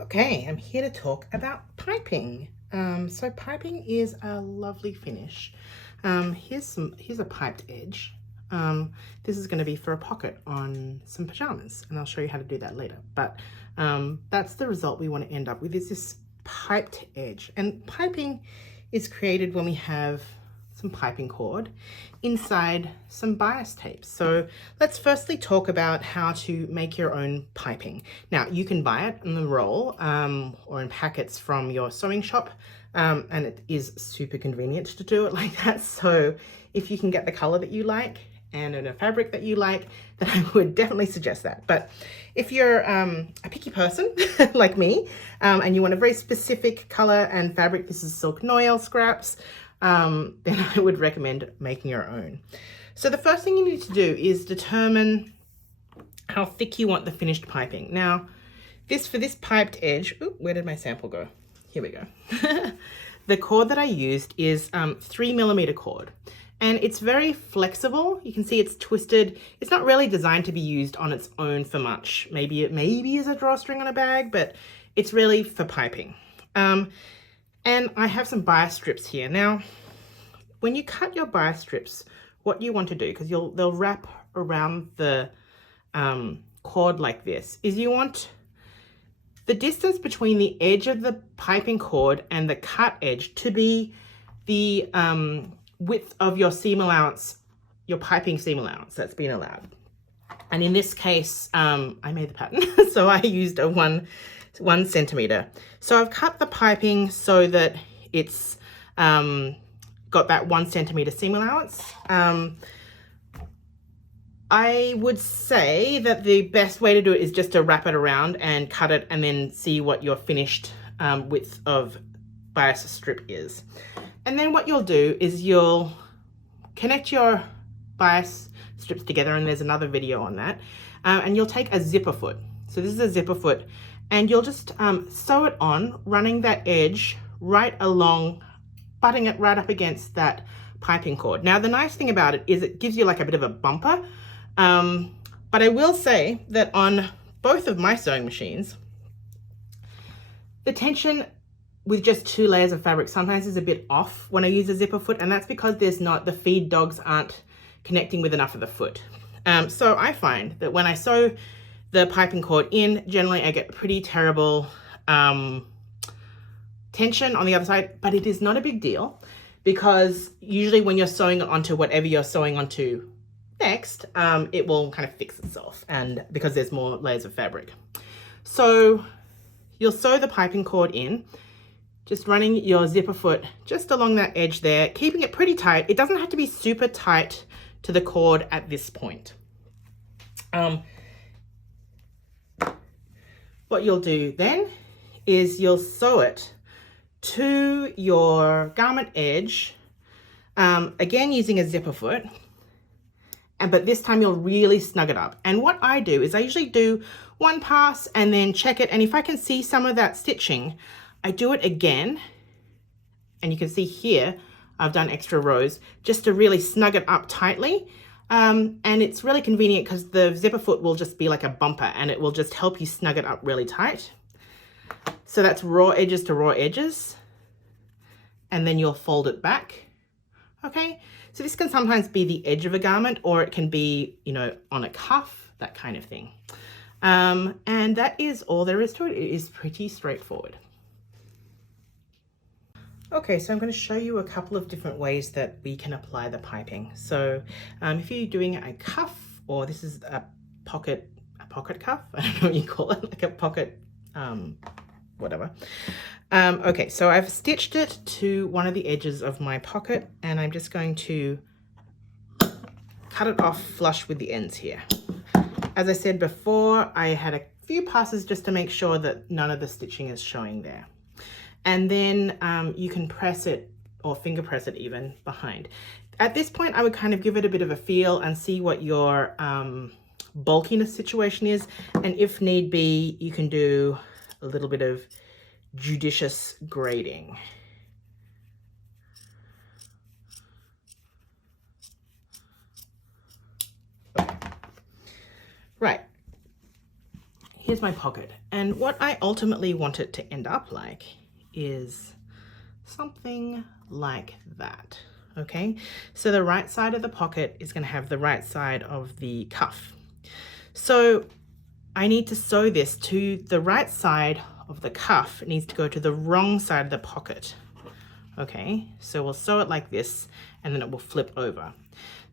Okay, I'm here to talk about piping. So piping is a lovely finish. Here's a piped edge. This is going to be for a pocket on some pajamas, and I'll show you how to do that later. But that's the result we want to end up with, is this piped edge. And piping is created when we have some piping cord inside some bias tape. So let's firstly talk about how to make your own piping. Now, you can buy it in the roll or in packets from your sewing shop, and it is super convenient to do it like that. So if you can get the color that you like and in a fabric that you like, then I would definitely suggest that. But if you're a picky person like me, and you want a very specific color and fabric, this is silk noil scraps, then I would recommend making your own. So the first thing you need to do is determine how thick you want the finished piping. Now, for this piped edge, ooh, where did my sample go? Here we go. The cord that I used is 3mm cord, and it's very flexible. You can see it's twisted. It's not really designed to be used on its own for much. Maybe it is a drawstring on a bag, but it's really for piping. And I have some bias strips here. Now, when you cut your bias strips, what you want to do, because they'll wrap around the cord like this, is you want the distance between the edge of the piping cord and the cut edge to be the width of your seam allowance, your piping seam allowance that's been allowed. And in this case, I made the pattern, so I used a 1 centimeter. So I've cut the piping so that it's got that 1 centimeter seam allowance. I would say that the best way to do it is just to wrap it around and cut it and then see what your finished width of bias strip is. And then what you'll do is you'll connect your bias strips together, and there's another video on that, and you'll take a zipper foot. So this is a zipper foot, and you'll just sew it on, running that edge right along, butting it right up against that piping cord. Now, the nice thing about it is it gives you like a bit of a bumper, but I will say that on both of my sewing machines, the tension with just 2 layers of fabric sometimes is a bit off when I use a zipper foot, and that's because the feed dogs aren't connecting with enough of the foot. So I find that when I sew the piping cord in, generally I get pretty terrible tension on the other side, but it is not a big deal, because usually when you're sewing it onto whatever you're sewing onto next, it will kind of fix itself, and because there's more layers of fabric. So you'll sew the piping cord in, just running your zipper foot just along that edge there, keeping it pretty tight. It doesn't have to be super tight to the cord at this point. What you'll do then is you'll sew it to your garment edge, again using a zipper foot, but this time you'll really snug it up. And what I do is I usually do 1 pass and then check it, and if I can see some of that stitching, I do it again, and you can see here I've done extra rows just to really snug it up tightly. And it's really convenient because the zipper foot will just be like a bumper, and it will just help you snug it up really tight. So that's raw edges to raw edges, and then you'll fold it back. Okay, so this can sometimes be the edge of a garment, or it can be, on a cuff, that kind of thing. And that is all there is to it. It is pretty straightforward. Okay, so I'm going to show you a couple of different ways that we can apply the piping. So if you're doing a cuff, or this is a pocket cuff, I don't know what you call it, like a pocket, whatever. Okay, so I've stitched it to one of the edges of my pocket, and I'm just going to cut it off flush with the ends here. As I said before, I had a few passes just to make sure that none of the stitching is showing there. And then you can press it, or finger press it even, behind. At this point, I would kind of give it a bit of a feel and see what your bulkiness situation is. And if need be, you can do a little bit of judicious grading. Okay. Right. here's my pocket. And what I ultimately want it to end up like is something like that. Okay, so the right side of the pocket is going to have the right side of the cuff. So I need to sew this to the right side of the cuff. It needs to go to the wrong side of the pocket. Okay, so we'll sew it like this and then it will flip over.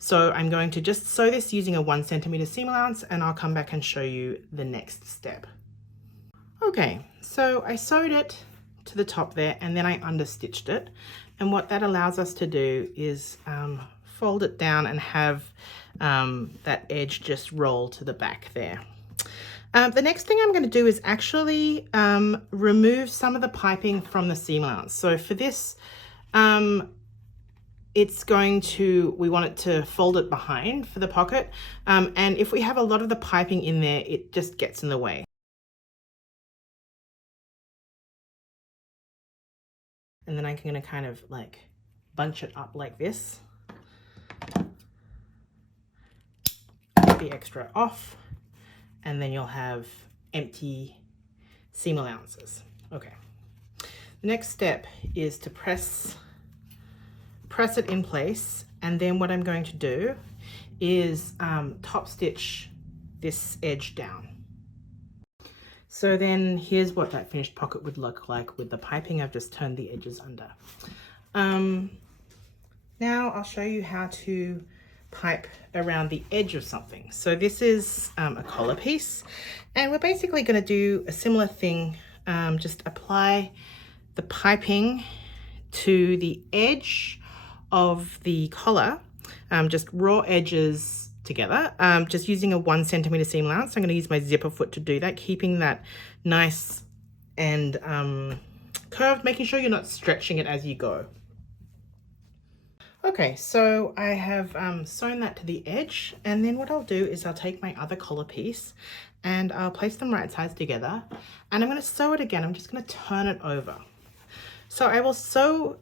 So I'm going to just sew this using a 1 centimeter seam allowance, and I'll come back and show you the next step. Okay, so I sewed it to the top there and then I understitched it. And what that allows us to do is fold it down and have that edge just roll to the back there. The next thing I'm going to do is actually remove some of the piping from the seam allowance. So for this, it's going to, we want it to fold it behind for the pocket. And if we have a lot of the piping in there, it just gets in the way. And then I'm going to kind of like bunch it up like this. Get the extra off, and then you'll have empty seam allowances. Okay. The next step is to press it in place, and then what I'm going to do is top stitch this edge down. So then here's what that finished pocket would look like with the piping. I've just turned the edges under. Now I'll show you how to pipe around the edge of something. So this is a collar piece, and we're basically going to do a similar thing. Just apply the piping to the edge of the collar, just raw edges together, just using a 1 centimeter seam allowance. I'm going to use my zipper foot to do that, keeping that nice and curved, making sure you're not stretching it as you go. Okay, so I have sewn that to the edge, and then what I'll do is I'll take my other collar piece and I'll place them right sides together, and I'm going to sew it again. I'm just going to turn it over. So I will sew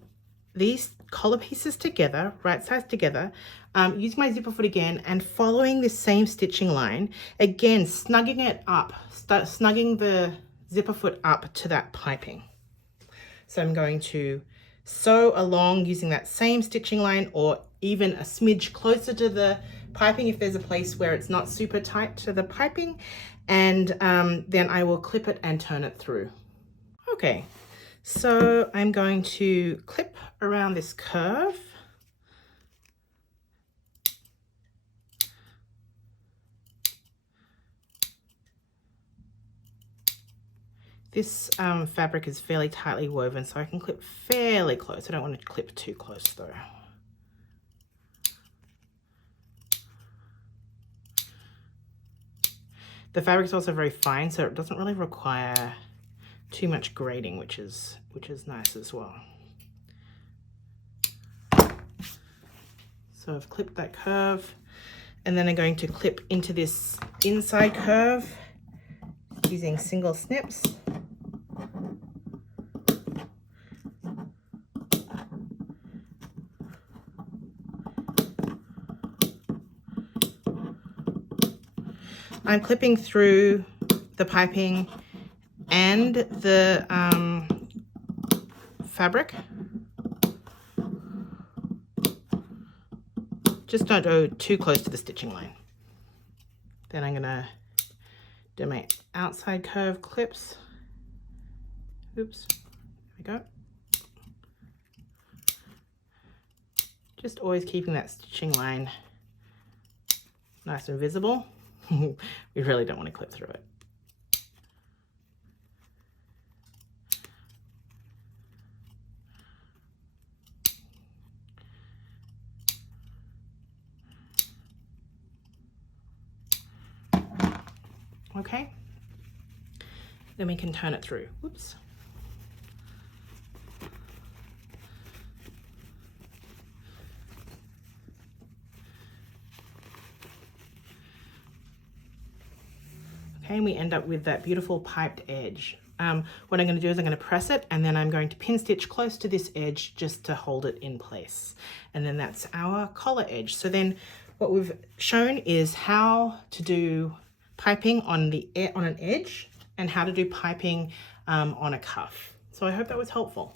these collar pieces together, right sides together, using my zipper foot again and following this same stitching line, again snugging it up, snugging the zipper foot up to that piping. So I'm going to sew along using that same stitching line, or even a smidge closer to the piping if there's a place where it's not super tight to the piping, and then I will clip it and turn it through. Okay, so I'm going to clip around this curve. This fabric is fairly tightly woven, so I can clip fairly close. I don't want to clip too close though. The fabric is also very fine, so it doesn't really require too much grading, which is nice as well. So I've clipped that curve, and then I'm going to clip into this inside curve using single snips. I'm clipping through the piping and the fabric. Just don't go too close to the stitching line. Then I'm gonna do my outside curve clips. Oops, there we go. Just always keeping that stitching line nice and visible. We really don't want to clip through it. Okay, then we can turn it through. Whoops. Okay, and we end up with that beautiful piped edge. What I'm going to do is I'm going to press it, and then I'm going to pin stitch close to this edge just to hold it in place. And then that's our collar edge. So then what we've shown is how to do piping on an edge and how to do piping on a cuff. So I hope that was helpful.